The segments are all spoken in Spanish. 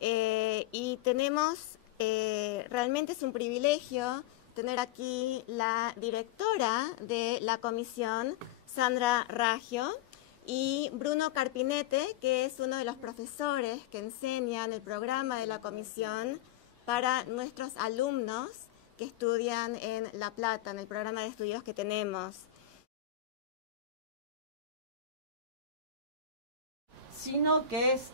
y tenemos, realmente es un privilegio tener aquí la directora de la comisión, Sandra Raggio, y Bruno Carpinete, que es uno de los profesores que enseñan el programa de la comisión para nuestros alumnos que estudian en La Plata, en el programa de estudios que tenemos. Sino que es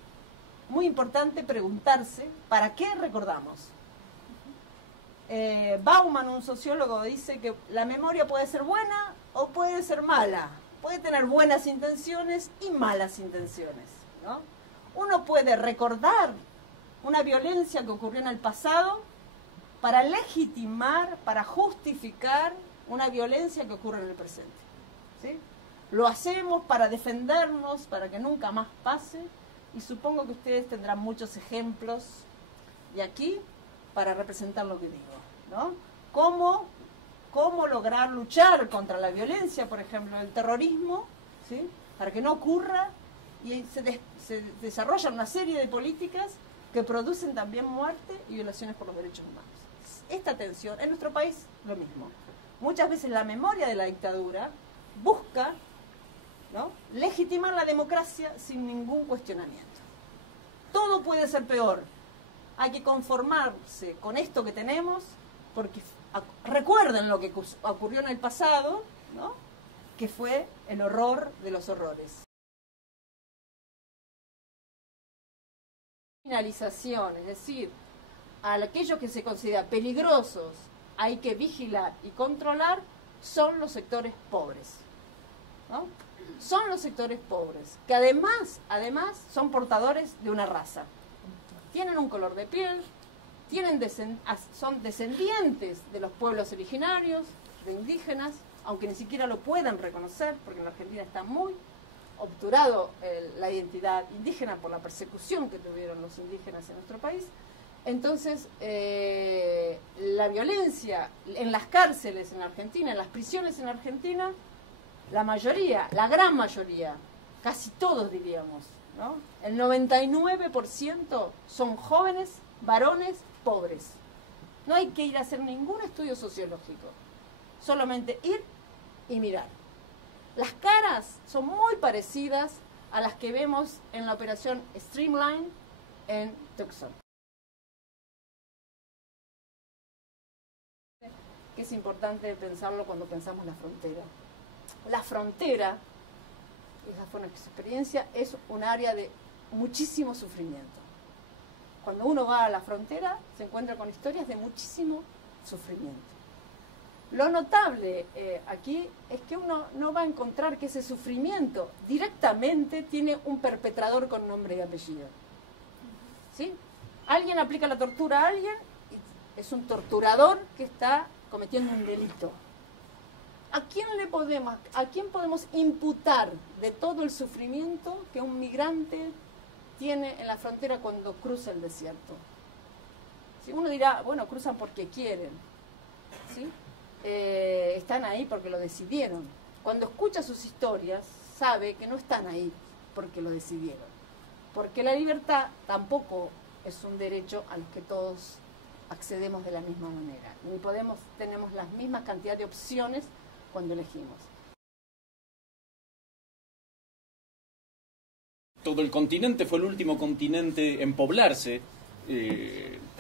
muy importante preguntarse ¿para qué recordamos? Bauman, un sociólogo, dice que la memoria puede ser buena o puede ser mala. Puede tener buenas intenciones y malas intenciones, ¿no? Uno puede recordar una violencia que ocurrió en el pasado para legitimar, para justificar una violencia que ocurre en el presente, ¿sí? Lo hacemos para defendernos, para que nunca más pase, y supongo que ustedes tendrán muchos ejemplos de aquí para representar lo que digo, ¿no? ¿Cómo lograr luchar contra la violencia, por ejemplo, el terrorismo, ¿sí? Para que no ocurra, y se desarrollan una serie de políticas que producen también muerte y violaciones por los derechos humanos. Esta tensión, en nuestro país, lo mismo. Muchas veces la memoria de la dictadura busca, ¿no?, legitimar la democracia sin ningún cuestionamiento. Todo puede ser peor. Hay que conformarse con esto que tenemos, porque recuerden lo que ocurrió en el pasado, ¿no?, que fue el horror de los horrores. Finalización, es decir, a aquellos que se consideran peligrosos hay que vigilar y controlar, son los sectores pobres, ¿no? Son los sectores pobres, que además son portadores de una raza. Tienen un color de piel, son descendientes de los pueblos originarios, de indígenas, aunque ni siquiera lo puedan reconocer, porque en la Argentina está muy obturado la identidad indígena por la persecución que tuvieron los indígenas en nuestro país. Entonces, la violencia en las cárceles en Argentina, en las prisiones en Argentina, la mayoría, la gran mayoría, casi todos diríamos, ¿no?, el 99% son jóvenes, varones, pobres. No hay que ir a hacer ningún estudio sociológico, solamente ir y mirar. Las caras son muy parecidas a las que vemos en la operación Streamline en Tucson. Que es importante pensarlo cuando pensamos la frontera. La frontera, esa fue nuestra experiencia, es un área de muchísimo sufrimiento. Cuando uno va a la frontera se encuentra con historias de muchísimo sufrimiento. Lo notable aquí es que uno no va a encontrar que ese sufrimiento directamente tiene un perpetrador con nombre y apellido, ¿sí? Alguien aplica la tortura a alguien y es un torturador que está cometiendo un delito. ¿A quién podemos imputar de todo el sufrimiento que un migrante tiene en la frontera cuando cruza el desierto? Si uno dirá, bueno, cruzan porque quieren, ¿sí? Están ahí porque lo decidieron. Cuando escucha sus historias, sabe que no están ahí porque lo decidieron. Porque la libertad tampoco es un derecho al que todos accedemos de la misma manera. Ni tenemos la misma cantidad de opciones cuando elegimos. Todo el continente fue el último continente en poblarse,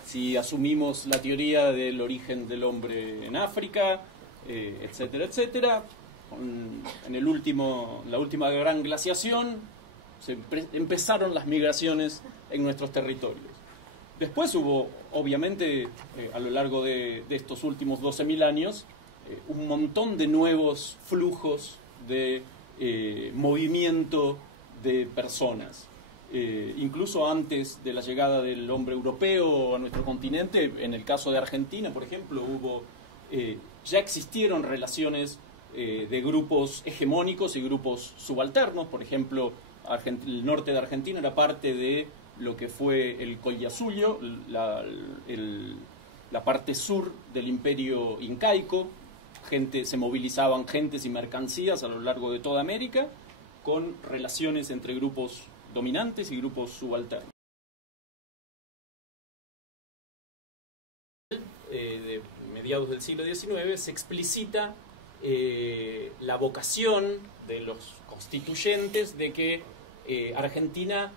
si asumimos la teoría del origen del hombre en África, etcétera, etcétera. En la última gran glaciación empezaron las migraciones en nuestros territorios. Después hubo, obviamente, a lo largo de estos últimos 12.000 años, un montón de nuevos flujos de movimiento de personas. Incluso antes de la llegada del hombre europeo a nuestro continente, en el caso de Argentina, por ejemplo, ya existieron relaciones de grupos hegemónicos y grupos subalternos. Por ejemplo, el norte de Argentina era parte de lo que fue el Collasuyo, la parte sur del imperio incaico. Se movilizaban gentes y mercancías a lo largo de toda América, con relaciones entre grupos dominantes y grupos subalternos. de mediados del siglo XIX, se explicita la vocación de los constituyentes de que Argentina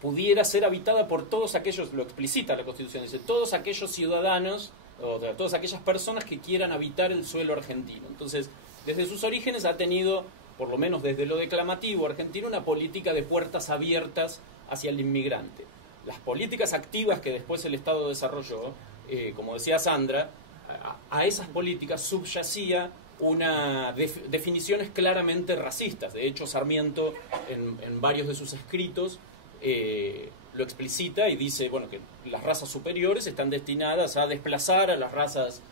pudiera ser habitada por todos aquellos, lo explicita la Constitución, dice, todos aquellos ciudadanos, o todas aquellas personas que quieran habitar el suelo argentino. Entonces, desde sus orígenes ha tenido, por lo menos desde lo declamativo argentino, una política de puertas abiertas hacia el inmigrante. Las políticas activas que después el Estado desarrolló, como decía Sandra, a esas políticas subyacía una definiciones claramente racistas. De hecho, Sarmiento, en varios de sus escritos, lo explicita y dice, bueno, que las razas superiores están destinadas a desplazar a las razas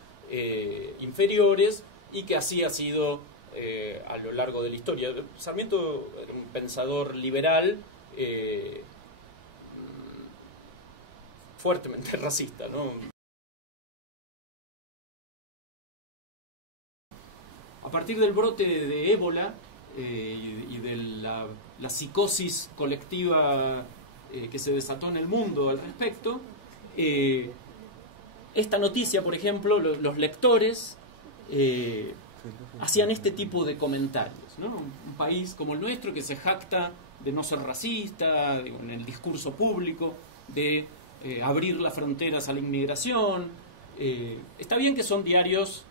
inferiores, y que así ha sido a lo largo de la historia. Sarmiento era un pensador liberal, fuertemente racista, ¿no? A partir del brote de ébola y de la psicosis colectiva que se desató en el mundo al respecto, esta noticia, por ejemplo, los lectores hacían este tipo de comentarios, ¿no? Un país como el nuestro, que se jacta de no ser racista, en el discurso público, de abrir las fronteras a la inmigración. Está bien que son diarios,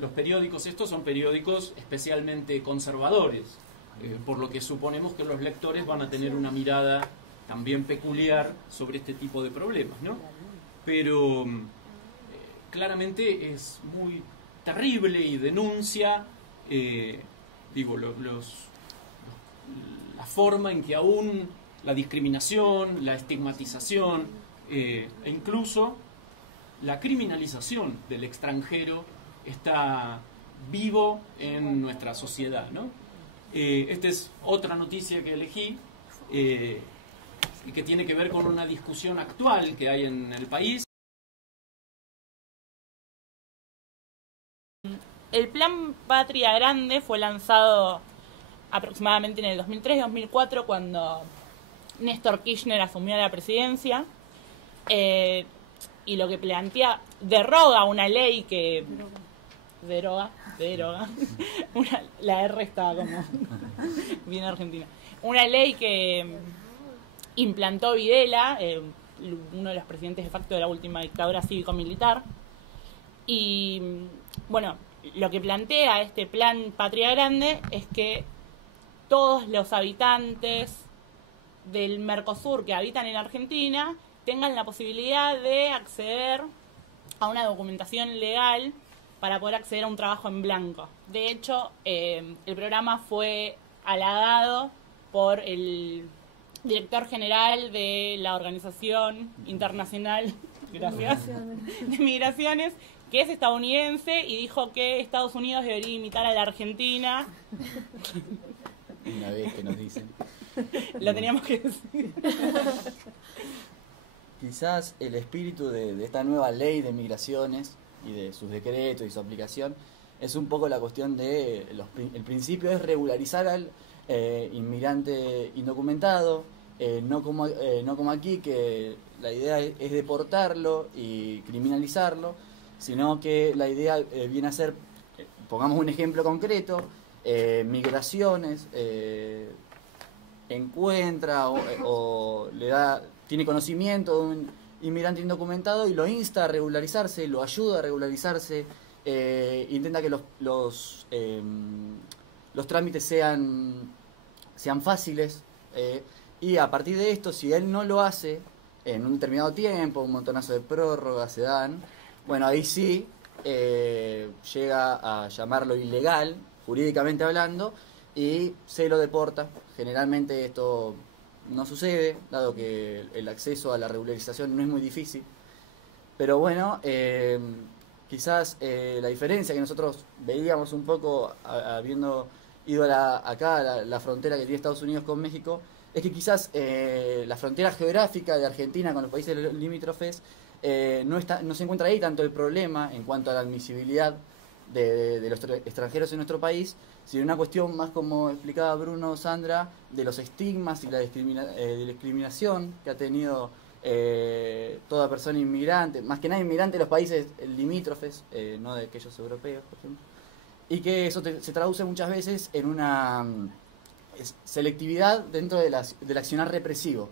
los periódicos estos son periódicos especialmente conservadores, por lo que suponemos que los lectores van a tener una mirada también peculiar sobre este tipo de problemas, ¿no? Pero claramente es muy terrible y denuncia la forma en que aún la discriminación, la estigmatización e incluso la criminalización del extranjero está vivo en nuestra sociedad, ¿no? Esta es otra noticia que elegí y que tiene que ver con una discusión actual que hay en el país. El Plan Patria Grande fue lanzado aproximadamente en el 2003-2004, cuando Néstor Kirchner asumió la presidencia, y lo que plantea, deroga una ley que... Deroga. La R estaba como bien argentina. Una ley que implantó Videla, uno de los presidentes de facto de la última dictadura cívico-militar. Y bueno, lo que plantea este Plan Patria Grande es que todos los habitantes del Mercosur que habitan en Argentina tengan la posibilidad de acceder a una documentación legal para poder acceder a un trabajo en blanco. De hecho, el programa fue halagado por el director general de la Organización Internacional de Migraciones, que es estadounidense, y dijo que Estados Unidos debería imitar a la Argentina. Una vez que nos dicen. Lo teníamos que decir. Quizás el espíritu de esta nueva ley de migraciones y de sus decretos y su aplicación es un poco la cuestión de el principio es regularizar al inmigrante indocumentado, no como aquí, que la idea es deportarlo y criminalizarlo, sino que la idea viene a ser, pongamos un ejemplo concreto, migraciones, encuentra o le da, tiene conocimiento de un inmigrante indocumentado y lo insta a regularizarse, lo ayuda a regularizarse, intenta que los trámites sean fáciles, y a partir de esto, si él no lo hace en un determinado tiempo, un montonazo de prórrogas se dan, bueno, ahí sí llega a llamarlo ilegal, jurídicamente hablando, y se lo deporta. Generalmente esto no sucede, dado que el acceso a la regularización no es muy difícil. Pero bueno, quizás la diferencia que nosotros veíamos un poco habiendo ido acá a la frontera que tiene Estados Unidos con México, es que quizás la frontera geográfica de Argentina con los países limítrofes no se encuentra ahí tanto el problema en cuanto a la admisibilidad de los extranjeros en nuestro país, sino una cuestión más, como explicaba Bruno, Sandra, de los estigmas y la discriminación que ha tenido toda persona inmigrante, más que nada inmigrante de los países limítrofes, no de aquellos europeos, por ejemplo, y que eso se traduce muchas veces en una selectividad dentro del accionar represivo.